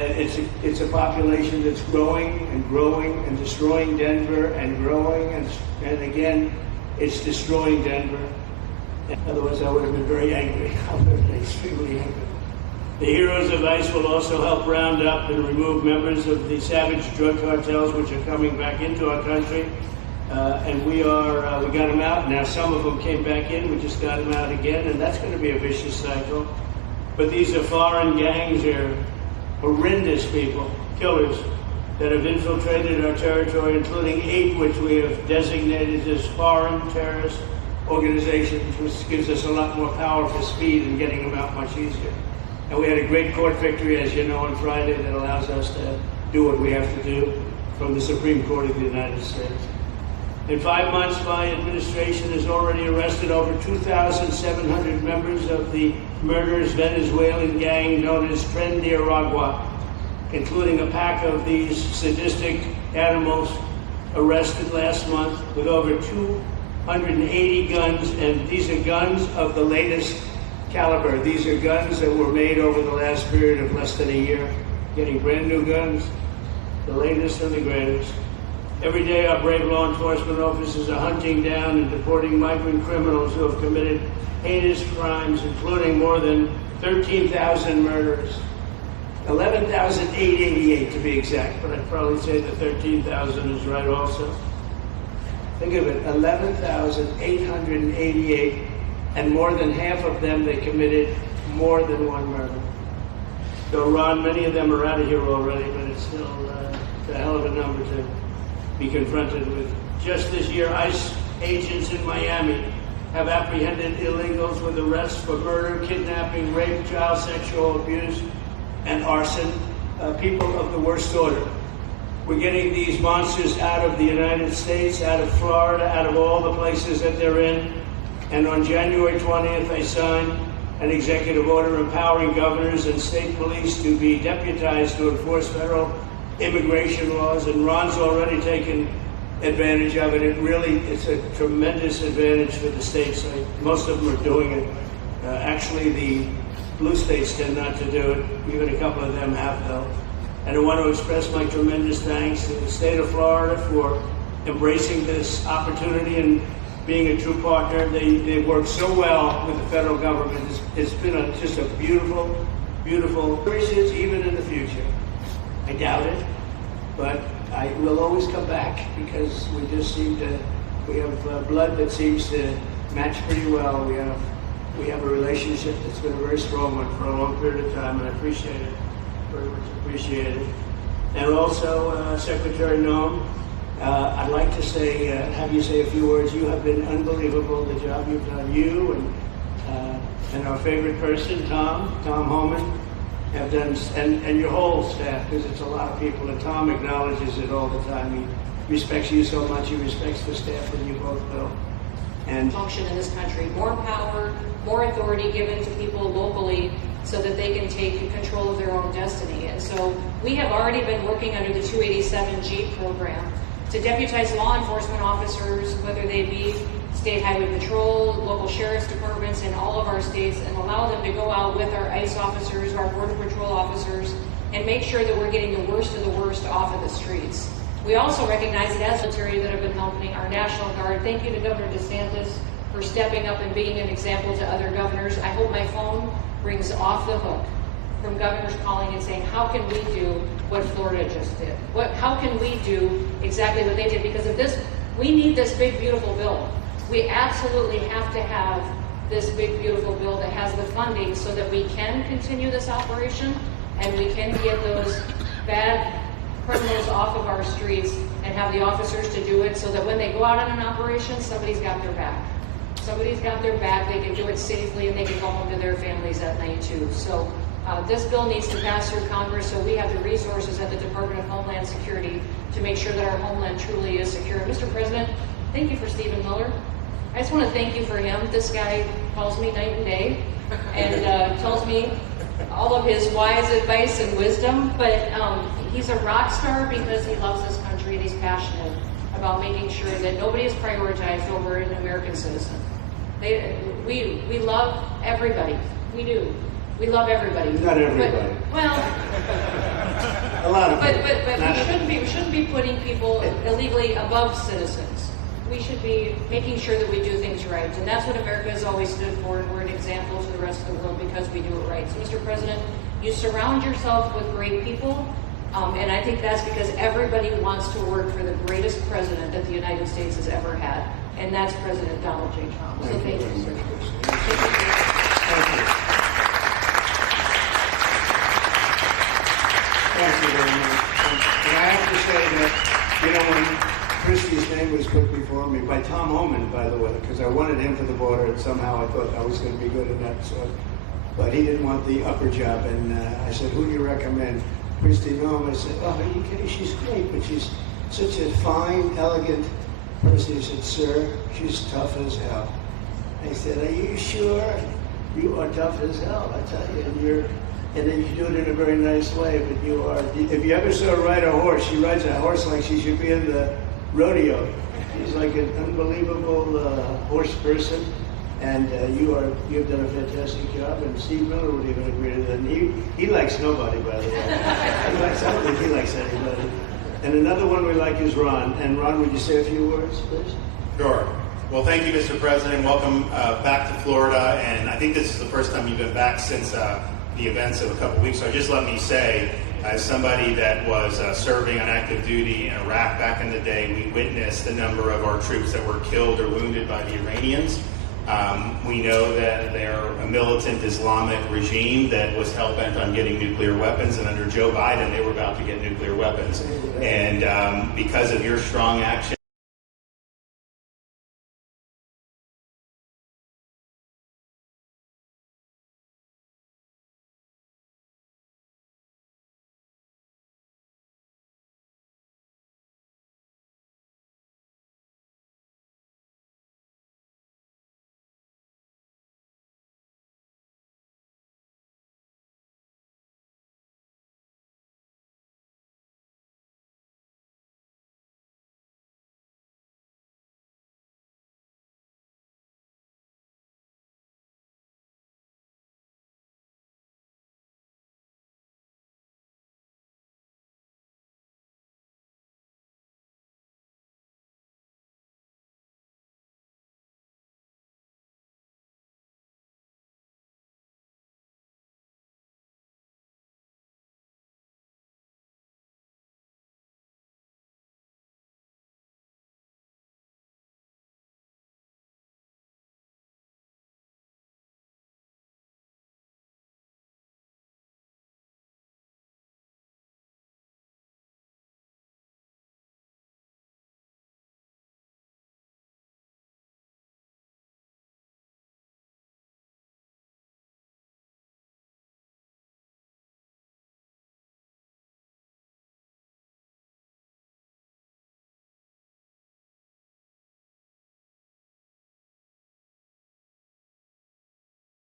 It's a population that's growing and growing and destroying Denver and growing and again, it's destroying Denver. Otherwise, I would have been very angry. I would have been extremely angry. The heroes of ICE will also help round up and remove members of the savage drug cartels which are coming back into our country. And we got them out. Now some of them came back in. We just got them out again, and that's going to be a vicious cycle. But these are foreign gangs. They're horrendous people, killers, that have infiltrated our territory, including 8 which we have designated as foreign terrorist organizations, which gives us a lot more power for speed and getting them out much easier. And we had a great court victory, as you know, on Friday that allows us to do what we have to do from the Supreme Court of the United States. In 5 months, my administration has already arrested over 2,700 members of the murderous Venezuelan gang known as Tren de Aragua, including a pack of these sadistic animals arrested last month with over 280 guns, and these are guns of the latest caliber. These are guns that were made over the last period of less than a year, getting brand new guns, the latest and the greatest. Every day our brave law enforcement officers are hunting down and deporting migrant criminals who have committed heinous crimes, including more than 13,000 murders. 11,888 to be exact, but I'd probably say the 13,000 is right also. Think of it, 11,888, and more than half of them, they committed more than one murder. So Ron, many of them are out of here already, but it's still a hell of a number to be confronted with. Just this year, ICE agents in Miami have apprehended illegals with arrests for murder, kidnapping, rape, child sexual abuse, and arson, people of the worst order. We're getting these monsters out of the United States, out of Florida, out of all the places that they're in. And on January 20th, I signed an executive order empowering governors and state police to be deputized to enforce federal immigration laws, and Ron's already taken advantage of it. It's a tremendous advantage for the states. Most of them are doing it. Actually, the blue states tend not to do it. Even a couple of them have, though. And I want to express my tremendous thanks to the state of Florida for embracing this opportunity and being a true partner. They work so well with the federal government. It's been just a beautiful, beautiful experience, even in the future. I doubt it, but I will always come back because we just we have blood that seems to match pretty well. We have a relationship that's been a very strong one for a long period of time, and I appreciate it, very much appreciate it. And also, Secretary Noem, I'd like to have you say a few words. You have been unbelievable, the job you've done. You and our favorite person, Tom Homan, have done, and your whole staff, because it's a lot of people, and Tom acknowledges it all the time. He respects you so much, he respects the staff, and you both will. And function in this country, more power, more authority given to people locally so that they can take control of their own destiny. And so we have already been working under the 287G program to deputize law enforcement officers, whether they be state highway patrol, local sheriff's departments in all of our states, and allow them to go out with our ICE officers, our border patrol officers, and make sure that we're getting the worst of the worst off of the streets. We also recognize it as military that have been helping our National Guard. Thank you to Governor DeSantis for stepping up and being an example to other governors. I hope my phone rings off the hook from governors calling and saying, how can we do what Florida just did? How can we do exactly what they did? Because of this, we need this big, beautiful bill. We absolutely have to have this big, beautiful bill that has the funding so that we can continue this operation and we can get those bad criminals off of our streets and have the officers to do it so that when they go out on an operation, somebody's got their back. Somebody's got their back, they can do it safely, and they can go home to their families at night too. So this bill needs to pass through Congress so we have the resources at the Department of Homeland Security to make sure that our homeland truly is secure. Mr. President, thank you for Stephen Miller. I just want to thank you for him. This guy calls me night and day and tells me all of his wise advice and wisdom, but he's a rock star because he loves this country and he's passionate about making sure that nobody is prioritized over an American citizen. We love everybody. We do. We love everybody. Not everybody. But, well, A lot of But people. we shouldn't be putting people illegally above citizens. We should be making sure that we do things right. And that's what America has always stood for, and we're an example to the rest of the world because we do it right. So, Mr. President, you surround yourself with great people, and I think that's because everybody wants to work for the greatest president that the United States has ever had, and that's President Donald J. Trump. So thank you, sir. Thank you very much. And I have to say that, when Kristi's name was put before me, by Tom Homeland, by the way, because I wanted him for the border, and somehow I thought I was going to be good in that sort. But he didn't want the upper job, and I said, who do you recommend? Kristi Noem. I said, oh, are you kidding? She's great, but she's such a fine, elegant person. He said, sir, she's tough as hell. I said, are you sure? You are tough as hell, I tell you, and then you do it in a very nice way, but you are, if you ever saw her ride a horse, she rides a horse like she should be in the rodeo. She's like an unbelievable horse person, and you've done a fantastic job, and Steve Miller would even agree to that. And he likes nobody, by the way. I don't think he likes anybody. And another one we like is Ron. And Ron, would you say a few words, please? Sure. Well, thank you, Mr. President. Welcome back to Florida, and I think this is the first time you've been back since the events of a couple weeks. So just let me say, as somebody that was serving on active duty in Iraq back in the day, we witnessed the number of our troops that were killed or wounded by the Iranians. We know that they're a militant Islamic regime that was hell-bent on getting nuclear weapons, and under Joe Biden, they were about to get nuclear weapons. And because of your strong action,